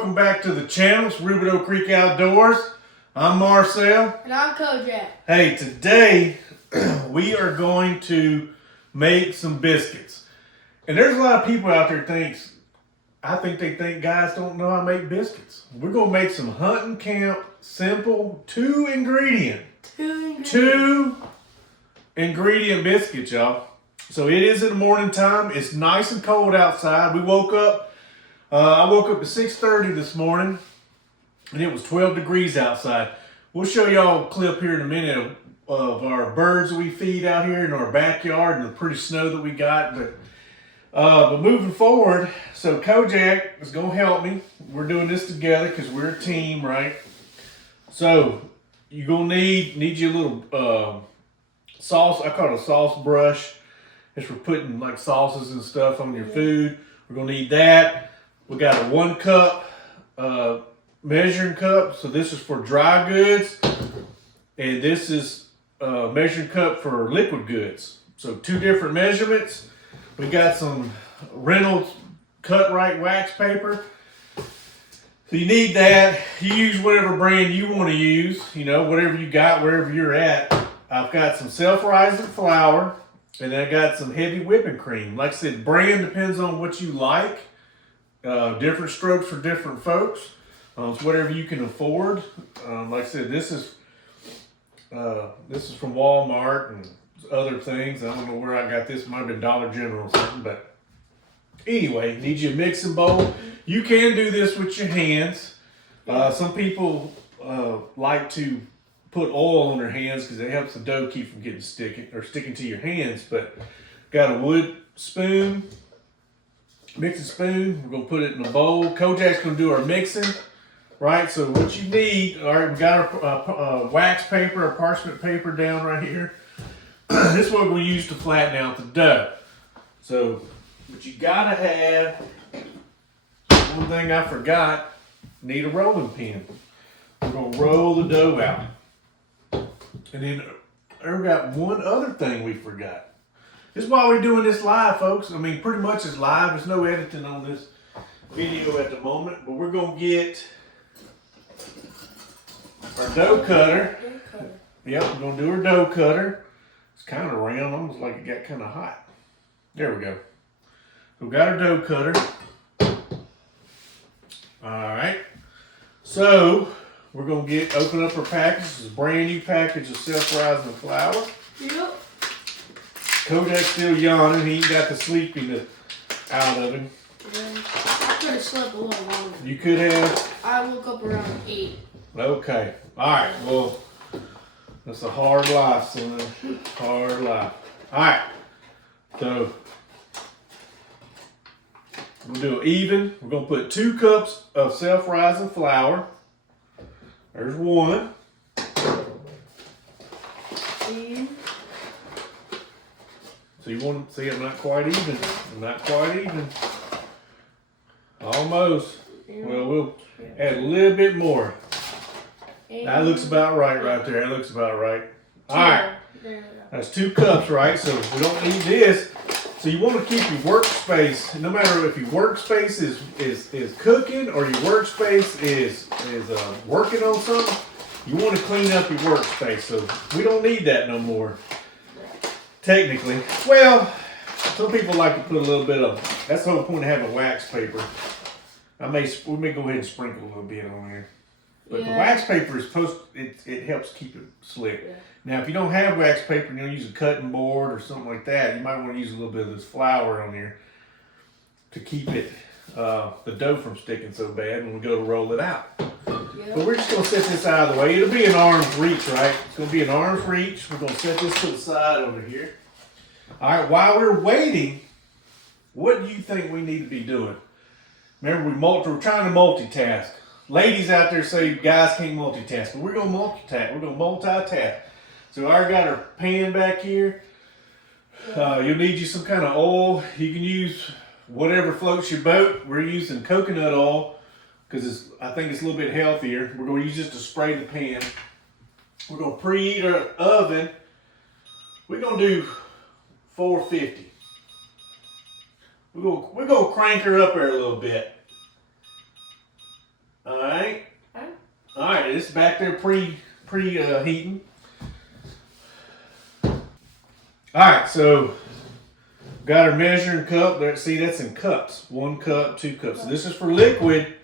welcome back to the channel. It's Rubidoux Creek Outdoors. I'm Marcel. And I'm Kojak. Hey, today we are going to make some biscuits. And there's a lot of people out there they think guys don't know how to make biscuits. We're going to make some hunting camp, simple, two ingredient biscuits, y'all. So it is in the morning time. It's nice and cold outside. We woke up, I woke up at 6:30 this morning and it was 12 degrees outside. We'll show y'all a clip here in a minute of our birds that we feed out here in our backyard and the pretty snow that we got. But moving forward, so Kojak is going to help me. We're doing this together because we're a team, right? So you're going to need your little sauce. I call it a sauce brush. It's for putting like sauces and stuff on your food. We're going to need that. We got a 1 cup measuring cup. So this is for dry goods. And this is a measuring cup for liquid goods. So 2 different measurements. We got some Reynolds cut right wax paper. So you need that. You use whatever brand you want to use. You know, whatever you got, wherever you're at. I've got some self-rising flour. And then I got some heavy whipping cream. Like I said, brand depends on what you like. Different strokes for different folks. It's whatever you can afford. Like I said, this is from Walmart and other things. I don't know where I got this. Might have been Dollar General or something. But anyway, need you a mixing bowl. You can do this with your hands. Some people like to put oil on their hands because it helps the dough keep from getting sticking to your hands. But got a wood spoon, mixing spoon. We're gonna put it in a bowl. Kojak's gonna do our mixing, right? So what you need, all right, we got our wax paper, our parchment paper down right here. This is what we're gonna use to flatten out the dough. So what you gotta have, one thing I forgot, need a rolling pin. We're gonna roll the dough out. And then we got one other thing we forgot. This is why we're doing this live, folks. I mean, pretty much it's live. There's no editing on this video at the moment. But we're going to get our dough cutter. Yep, we're going to do our dough cutter. It's kind of round, almost like it got kind of hot. There we go. So we got our dough cutter. All right. So we're going to open up our package. This is a brand new package of self-rising flour. Yep. Kojak's still yawning. He ain't got the sleepiness out of him. Yeah. I could have slept a little longer. You could have? I woke up around 8. Okay. Alright, well, that's a hard life, son. Hard life. Alright. So, we'll do it even. We're going to put 2 cups of self-rising flour. There's 1. So you want to see I'm not quite even. I'm not quite even. Almost. Well, we'll add a little bit more. That looks about right there. That looks about right. All right. That's 2 cups, right? So we don't need this. So you want to keep your workspace, no matter if your workspace is cooking or your workspace is working on something, you want to clean up your workspace. So we don't need that no more. Technically. Well, some people like to put a little bit of, that's the whole point of having wax paper. We may go ahead and sprinkle a little bit on there. But the wax paper is it helps keep it slick. Yeah. Now, if you don't have wax paper and you don't use a cutting board or something like that, you might want to use a little bit of this flour on there to keep it, the dough from sticking so bad when we go to roll it out. Yep. So we're just going to set this out of the way. It'll be an arm's reach, right? It's going to be an arm's reach. We're going to set this to the side over here. All right, while we're waiting, what do you think we need to be doing? Remember, we're trying to multitask. Ladies out there say guys can't multitask, but we're going to multitask. We're going to multitask. So I already got our pan back here. You'll need you some kind of oil. You can use whatever floats your boat. We're using coconut oil because I think it's a little bit healthier. We're going to use this to spray the pan. We're going to preheat our oven. We're going to do 450. We're going to crank her up there a little bit. All right. Huh? All right. It's back there heating. All right. So got our measuring cup there. See, that's in cups. 1 cup, 2 cups. So this is for liquid.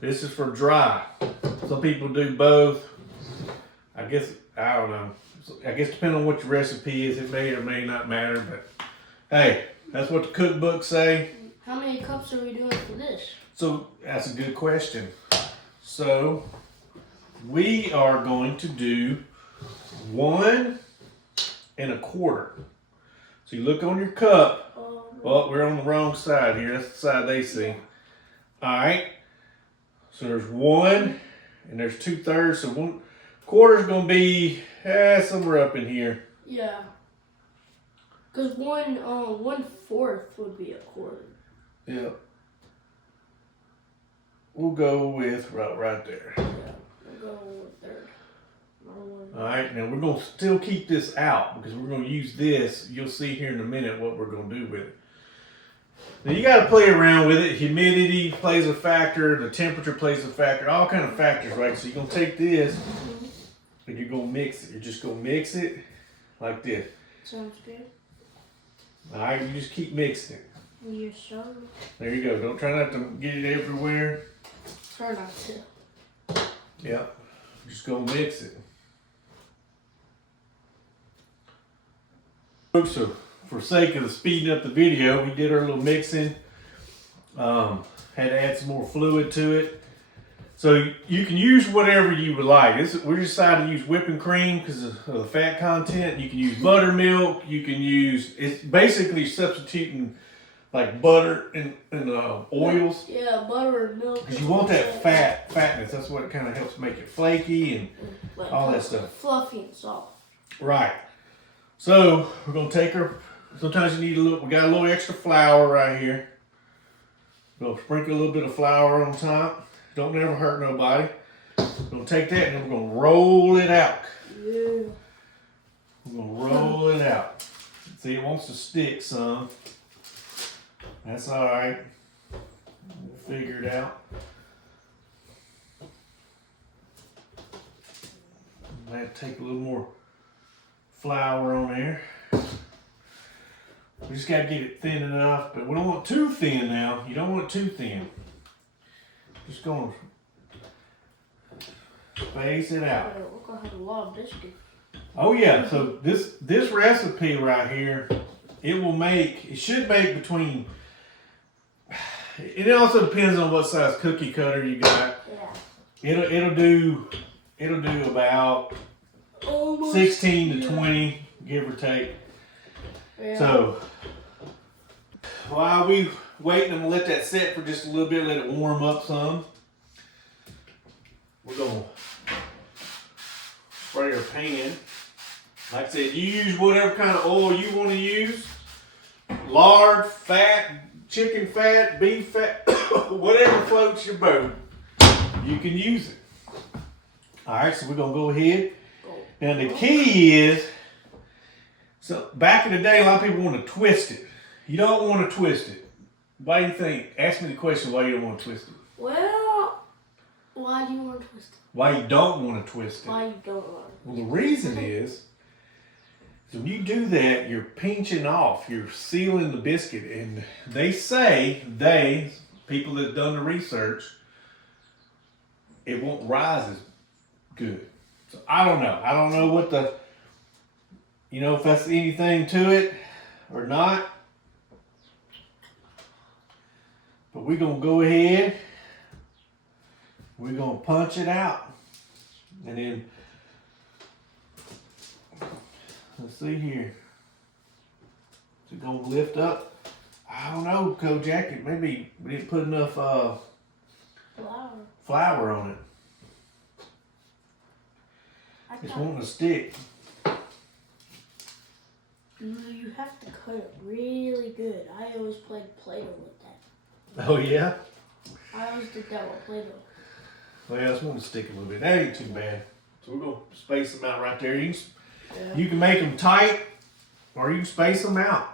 This is for dry. Some people do both. I guess, I don't know. I guess depending on what your recipe is, it may or may not matter. But hey, that's what the cookbooks say. How many cups are we doing for this? So that's a good question. So we are going to do 1 1/4. So you look on your cup. Oh, we're on the wrong side here. That's the side they see. All right. So there's 1 and there's 2/3. So 1/4 is going to be somewhere up in here. Yeah. Because 1/4 would be 1/4. Yeah. We'll go with right there. Yeah, we'll go with 1/3. All right, now we're going to still keep this out because we're going to use this. You'll see here in a minute what we're going to do with it. Now you got to play around with it. Humidity plays a factor. The temperature plays a factor. All kind of factors, right? So you're going to take this and you're going to mix it. You're just going to mix it like this. Sounds good. All right, you just keep mixing it. Yes, sir. There you go. Don't try not to get it everywhere. Try not to. Yeah, just go mix it. So, for sake of speeding up the video, we did our little mixing. Had to add some more fluid to it. So you can use whatever you would like. We decided to use whipping cream because of the fat content. You can use buttermilk. You can use, it's basically substituting like butter and oils. Yeah, butter and milk. Because you want that fatness. That's what kind of helps make it flaky and like all that stuff. Fluffy and soft. Right. So we're gonna take sometimes you need we got a little extra flour right here. We're gonna sprinkle a little bit of flour on top. Don't never hurt nobody. We're gonna take that and then we're gonna roll it out. Yeah. We're gonna roll it out. See, it wants to stick some. That's all right. We'll figure it out. I might take a little more flour on there. We just got to get it thin enough, but we don't want too thin now. You don't want it too thin. Just going to space it out. We're going to have a lot of biscuits. Oh yeah, so this recipe right here, it should make between, it also depends on what size cookie cutter you got. Yeah. It'll do about Almost 16 to 20, give or take. Yeah. So while we waiting, I'm gonna let that set for just a little bit, let it warm up some. We're gonna spray our pan. Like I said, you use whatever kind of oil you want to use. Lard, fat, chicken fat, beef fat, whatever floats your boat, you can use it. All right, so we're gonna go ahead. Now the key is, so back in the day, a lot of people want to twist it. You don't want to twist it. Why do you think? Ask me the question why you don't want to twist it. Well, why do you want to twist it? Why you don't want to twist it? Why you don't want to? Well, the reason is when you do that, you're pinching off, you're sealing the biscuit, and they say, people that have done the research, it won't rise as good. So I don't know. I don't know what if that's anything to it or not. But we're going to go ahead. We're going to punch it out. And then, let's see here. Is it going to lift up? I don't know, Kojak. Maybe we didn't put enough flour on it. It's wanting to stick. You have to cut it really good. I always played Play-Doh with that. Oh, yeah? I always did that with Play-Doh. Well, it's wanting to stick a little bit. That ain't too bad. So we're going to space them out right there. You can make them tight or you can space them out.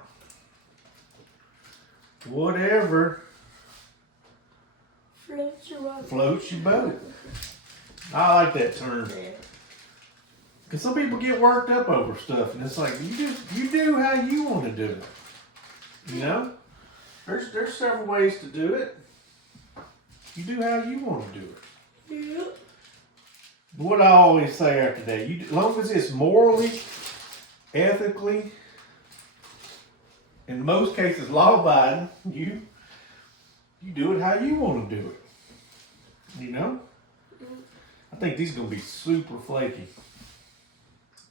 Whatever. Floats your boat. Floats your boat. I like that term. Yeah. Cause some people get worked up over stuff, and it's like you do how you want to do it. You know, there's several ways to do it. You do how you want to do it. Yeah. What I always say after that, as long as it's morally, ethically, in most cases law-abiding, you do it how you want to do it. You know? I think these are going to be super flaky.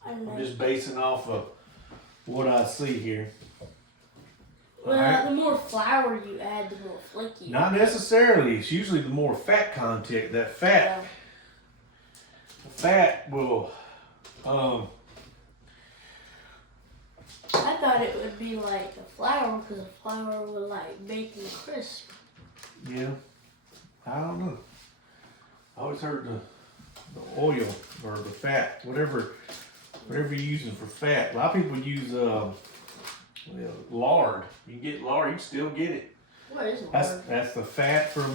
I'm just basing off of what I see here. Well, right. The more flour you add, the more flaky. Not necessarily. It's usually the more fat content. That fat, the fat will. I thought it would be like the flour because the flour would like bake and crisp. Yeah, I don't know. I always heard the oil or the fat, whatever you're using for fat. A lot of people use lard. You can get lard. You can still get it. What is lard? That's the fat from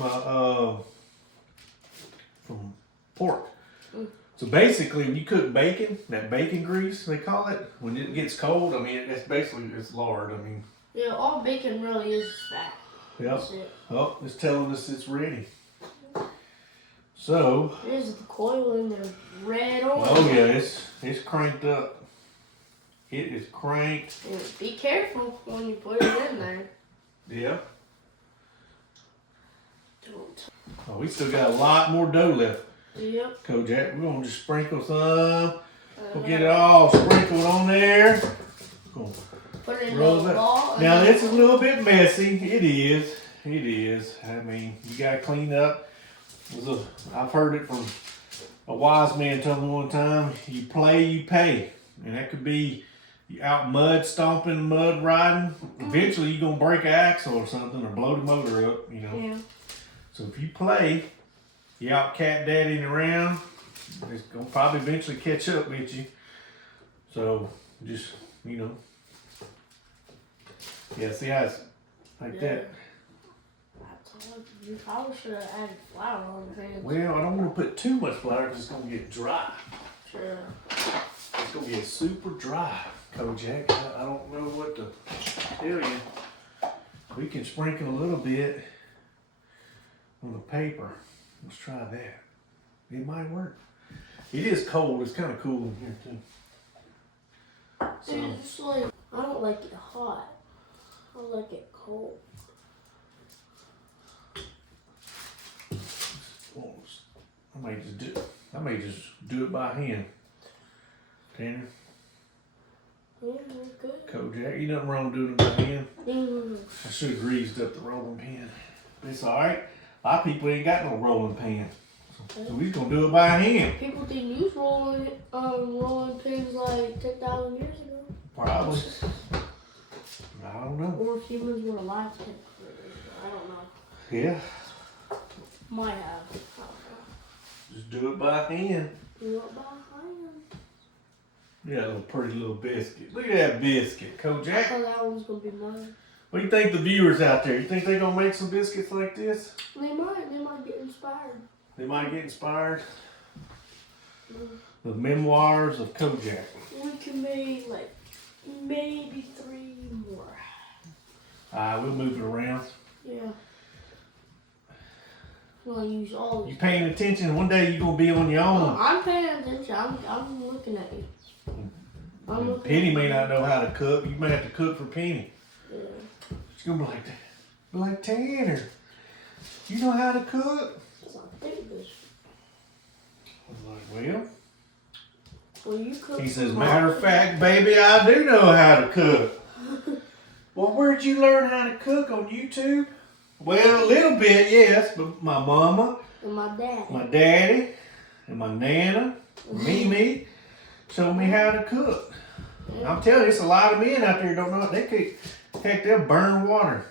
pork. Mm. So basically, when you cook bacon, that bacon grease they call it, when it gets cold, I mean it's basically lard. I mean. Yeah, all bacon really is fat. Yep. Oh, it's telling us it's ready. So. There's the coil in there, red oil. Oh yeah, it's cranked up. It is cranked. And be careful when you put it in there. Yeah. Don't. Oh, we still got a lot more dough left. Yep. Kojak, we're gonna just sprinkle some. We'll get it all sprinkled on there. Put it in a ball. Now this is a little bit messy. It is. It is. I mean, you gotta clean up. I've heard it from a wise man told me one time, you play, you pay. And that could be you out mud stomping, mud riding. Eventually you're gonna break an axle or something or blow the motor up, you know. Yeah. So if you play, you out cat daddying around, it's gonna probably eventually catch up with you. So just, you know. Yeah, see how it's like that. You probably should have added flour on the hands. Well, I don't want to put too much flour because it's going to get dry. Sure. It's going to get super dry, Kojak. I don't know what to tell you. We can sprinkle a little bit on the paper. Let's try that. It might work. It is cold. It's kind of cool in here too. So, it's like, I don't like it hot. I like it cold. I may just do it by hand. Tanner. Yeah, good. Kojak, you nothing wrong doing it by hand. Mm. I should have greased up the rolling pin. But it's alright. A lot of people ain't got no rolling pin. So we're gonna do it by hand. People didn't use rolling pins like 10,000 years ago. Probably. I don't know. Or if humans were alive 10,000 years ago. I don't know. Yeah. Might have. Just do it by hand. Do it by hand. Yeah, a little pretty little biscuit. Look at that biscuit, I Kojak. thought that one's gonna be mine. What do you think the viewers out there? You think they're gonna make some biscuits like this? They might get inspired. They might get inspired. Mm. The memoirs of Kojak. We can make like maybe 3 more. We'll move it around. Yeah. We'll use all these. You paying attention? One day you're gonna be on your own. Oh, I'm paying attention. I'm looking at you. Penny may not know how to cook. You may have to cook for Penny. Yeah. She's gonna be like that. Be like, Tanner, you know how to cook? It's not big this. I was like, Well, you cook. he says, matter of fact, baby, I do know how to cook. Well, where'd you learn how to cook? On YouTube? Well, a little bit, yes, but my mama, And my dad. my daddy, and my nana, Mimi, showed me how to cook. Yeah. I'm telling you, it's a lot of men out there don't know it. They could, heck, they'll burn water.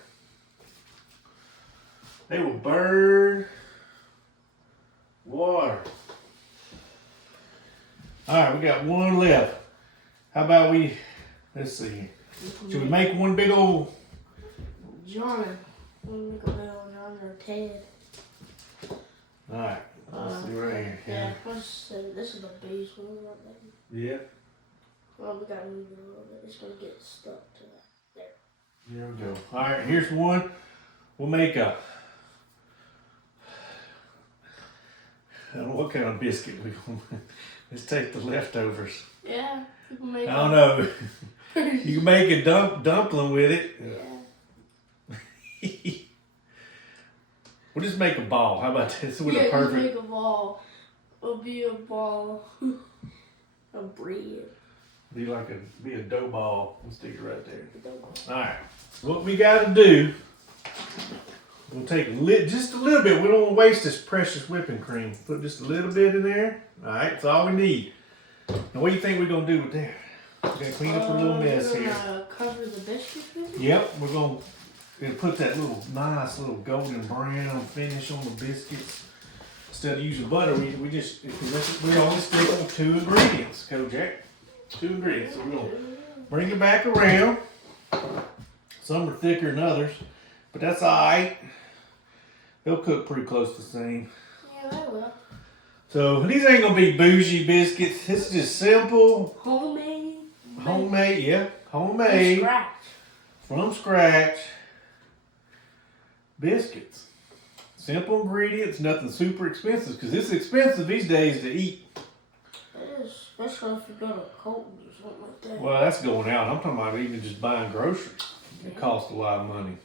They will burn water. All right, we got one left. How about let's see. Should we make one big old? John. We'll make a little John or Ted. Alright, let's see right here. Yeah, this is the base one right there. Yeah. Well, we gotta move it a little bit. It's gonna get stuck to that. There. There we go. Alright, here's one. We'll make a, I don't know what kind of biscuit we're going to, let's take the leftovers. Yeah, you can make I don't know. You can make a dumpling with it. Yeah. We'll just make a ball. How about this? With yeah, a perfect. Make a ball. It'll be a ball of bread. Be a dough ball. We'll stick it right there. Dough ball. All right. What we got to do, we'll take just a little bit. We don't want to waste this precious whipping cream. Put just a little bit in there. All right. That's all we need. Now, what do you think we're going to do with that? We're going to clean up a little mess here. Cover the biscuits with it? Yep. We're going to put that nice little golden brown finish on the biscuits. Instead of using butter, we only stick on 2 ingredients, Kojak. 2 ingredients. So we're going to bring it back around. Some are thicker than others, but that's alright. They'll cook pretty close to the same. Yeah, they will. So these ain't gonna be bougie biscuits. This is just simple. Homemade. Homemade, yeah. Homemade. From scratch. Biscuits. Simple ingredients, nothing super expensive, because it's expensive these days to eat. It is, especially if you go to Colton's or something like that. Well, that's going out. I'm talking about even just buying groceries. It costs a lot of money.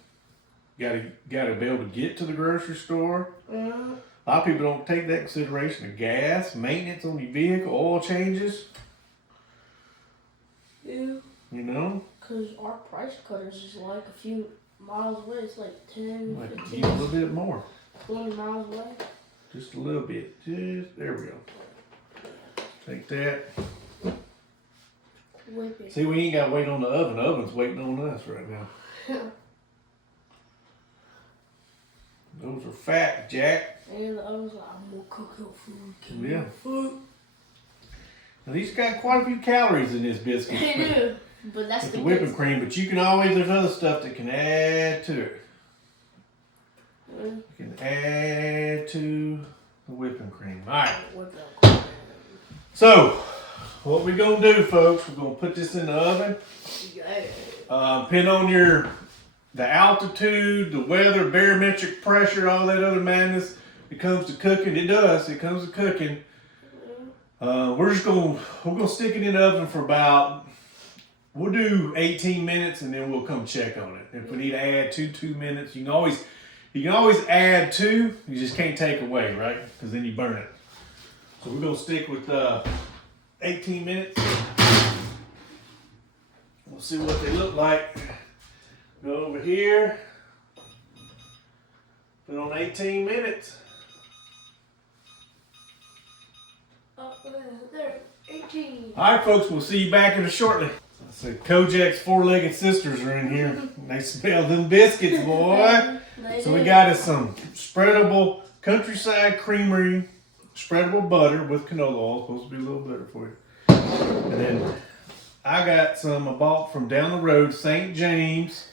Gotta be able to get to the grocery store. Yeah. A lot of people don't take that consideration of gas, maintenance on your vehicle, oil changes. Yeah. You know? Because our price cutters is like a few miles away. It's like 10, Like 15, a little bit more. 20 miles away. Just a little bit. There we go. Take that. Whip it. See, we ain't got to wait on the oven. The oven's waiting on us right now. Those are fat, Jack. And the oven's like, I'm going to cook your food. Yeah. Food. Now, these got quite a few calories in this biscuit. They do. But that's with the whipping cream, but you can always, there's other stuff that can add to it. You can add to the whipping cream. Alright. So, what we're going to do, folks, we're going to put this in the oven. Depending on the altitude, the weather, barometric pressure, all that other madness, it comes to cooking. It does. It comes to cooking. We're gonna stick it in the oven for about, we'll do 18 minutes and then we'll come check on it. If we need to add 2 minutes, you can always add 2. You just can't take away, right? Because then you burn it. So we're gonna stick with 18 minutes. We'll see what they look like. Go over here. Put on 18 minutes. There, 18. All right, folks, we'll see you back in a shortly. So Kojak's 4-legged sisters are in here. They smell them biscuits, boy. So we got us some spreadable Countryside Creamery spreadable butter with canola oil. Supposed to be a little better for you. And then I got some I bought from down the road, St. James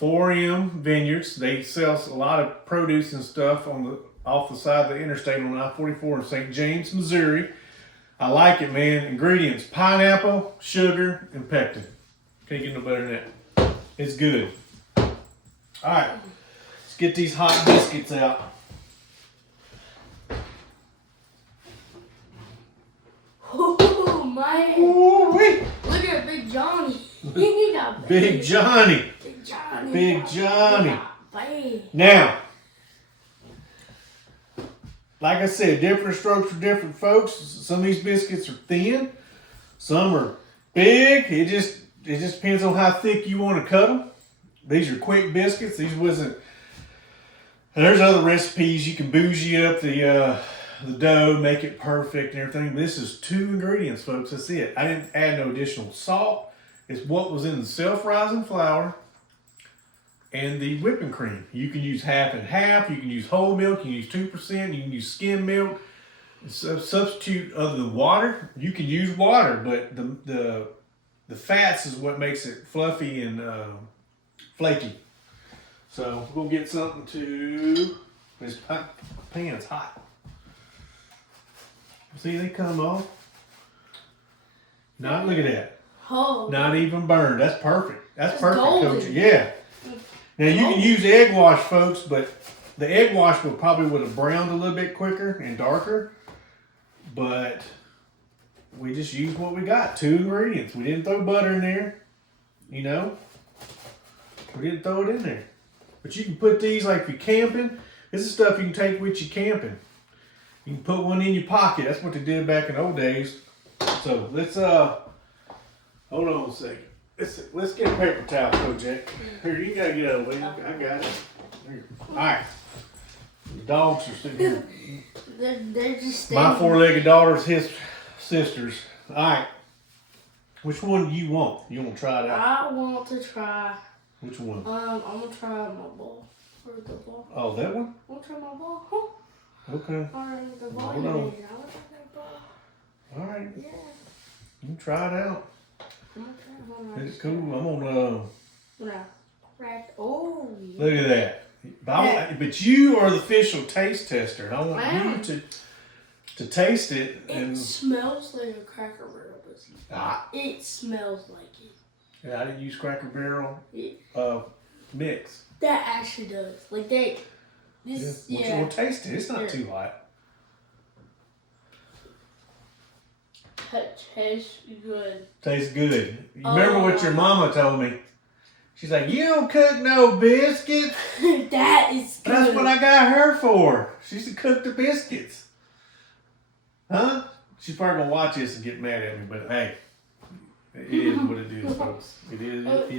4M Vineyards. They sell a lot of produce and stuff off the side of the interstate on I-44 in St. James, Missouri. I like it, man. Ingredients: pineapple, sugar, and pectin. Can't get no better than that. It's good. All right, let's get these hot biscuits out. Oh, man. Ooh-wee. Look at Big Johnny. Big Johnny. Big Johnny. Big Johnny. Big. Now, like I said, different strokes for different folks. Some of these biscuits are thin. Some are big. It just depends on how thick you want to cut them. These are quick biscuits. These wasn't. There's other recipes. You can bougie up the dough, make it perfect and everything. This is 2 ingredients, folks. That's it. I didn't add no additional salt. It's what was in the self-rising flour and the whipping cream. You can use half and half. You can use whole milk. You can use 2%. You can use skim milk. Substitute other than water. You can use water, but the fats is what makes it fluffy and flaky. So we're gonna get something to. This pan's hot. See, they come off. Not, look at that. Oh. Not even burned. That's perfect. That's perfect, golden. Coach. Yeah. Now you can use egg wash, folks, but the egg wash would have browned a little bit quicker and darker. But we just used what we got. 2 ingredients. We didn't throw butter in there. You know? We didn't throw it in there. But you can put these, like if you're camping, this is stuff you can take with you camping. You can put one in your pocket. That's what they did back in old days. So let's hold on a second. Let's get a paper towel, Kojak. Here, you gotta get out of the way. I got it. Here. Alright. The dogs are sitting here. They're just My 4-legged daughter's his sister's. Alright. Which one do you want? You want to try it out? I want to try. Which one? I'm gonna try my ball. Or the ball. Oh, that one? I want to try my ball. Huh? Okay. Or the ball. Hold on. I want to try my ball. Alright. Yeah. You can try it out. I'm gonna try it. It's cool. I'm gonna Oh, yeah. look at that. But you are the official taste tester, and I want you to taste it. And it smells like a Cracker Barrel biscuit. Ah. It smells like it. Yeah, I didn't use Cracker Barrel mix. That actually does. Like they. This, We'll taste it. It's not too hot. Tastes good. Tastes good. You remember what your mama told me? She's like, you don't cook no biscuits. That is good. That's what I got her for. She's to cook the biscuits. Huh? She's probably going to watch this and get mad at me, but hey, it is what it is, folks. It is what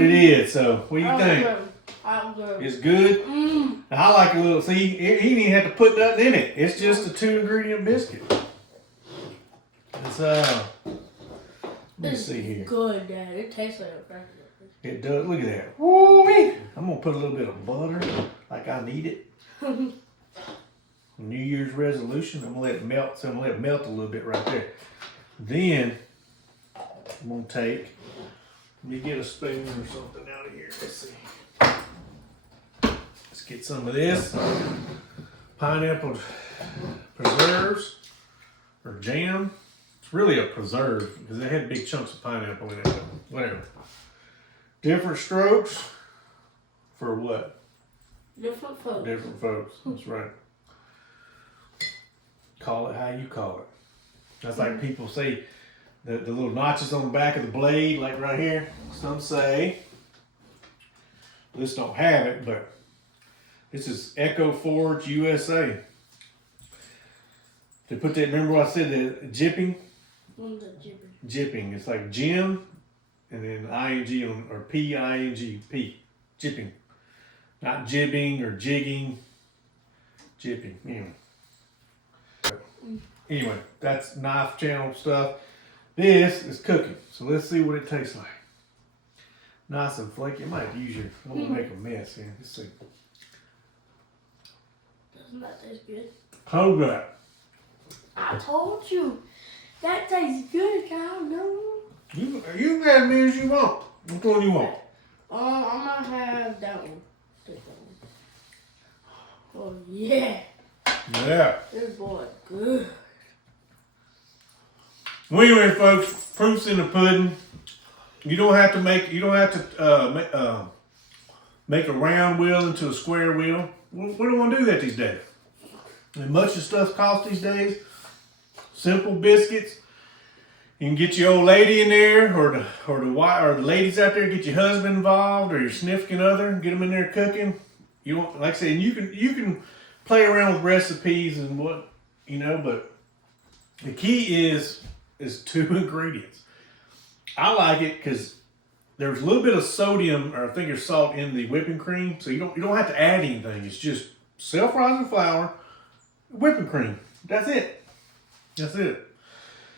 it is. So, what do you think? I'm good. It's good? I like a little, see, he didn't even have to put nothing in it. It's just a 2-ingredient biscuit. It's, let me see here. Good, Dad. It tastes like a Cracker Barrel. It does. Look at that. Woo-wee. I'm going to put a little bit of butter like I need it. New Year's resolution. I'm going to let it melt. So I'm going to let it melt a little bit right there. Then I'm going to take, let me get a spoon or something out of here. Let's see. Let's get some of this pineapple preserves or jam. It's really a preserve because it had big chunks of pineapple in it, but whatever. Different strokes for what? Different folks. Different folks. That's right. Call it how you call it. That's like people say the little notches on the back of the blade, like right here. Some say, this don't have it, but this is Echo Forge USA. They put that, remember what I said, the jipping? What's the jipping? Jipping. It's like Jim and then ing on, or P-I-N-G, P. Jipping. Not jibbing or jigging. Jipping. Anyway, that's knife channel stuff. This is cooking. So let's see what it tastes like. Nice and flaky. You might use your, I'm going to make a mess here. Let's see. Doesn't that taste good? Hold that. I told you. That tastes good, Kyle. No. You can have as many as you want. Which one you want? I'm going to have that one. Take that one. Oh, yeah. Yeah. This boy good. Well, anyway, folks, proof's in the pudding. You don't have to make make a round wheel into a square wheel. We don't want to do that these days. And much of stuff costs these days. Simple biscuits. You can get your old lady in there, or the ladies out there. Get your husband involved, or your significant other. Get them in there cooking. You want, like I said, you can play around with recipes and what but the key is 2 ingredients. I like it because there's a little bit of sodium, or I think there's salt in the whipping cream, so you don't have to add anything. It's just self-rising flour, whipping cream. That's it.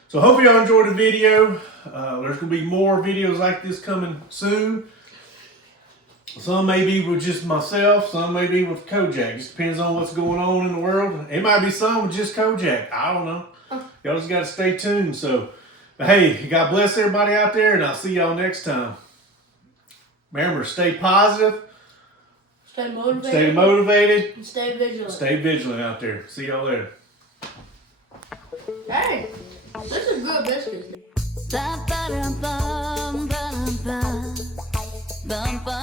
So hopefully y'all enjoyed the video. There's gonna be more videos like this coming soon. Some may be with just myself, some may be with Kojak. Just depends on what's going on in the world. It might be some with just Kojak. I don't know. Y'all just gotta stay tuned. So, but hey, God bless everybody out there, and I'll see y'all next time. Remember, stay positive. Stay motivated. Stay motivated. And stay vigilant. Stay vigilant out there. See y'all later. Hey, this is good biscuits. Ba ba dum bum bum bum bum bum.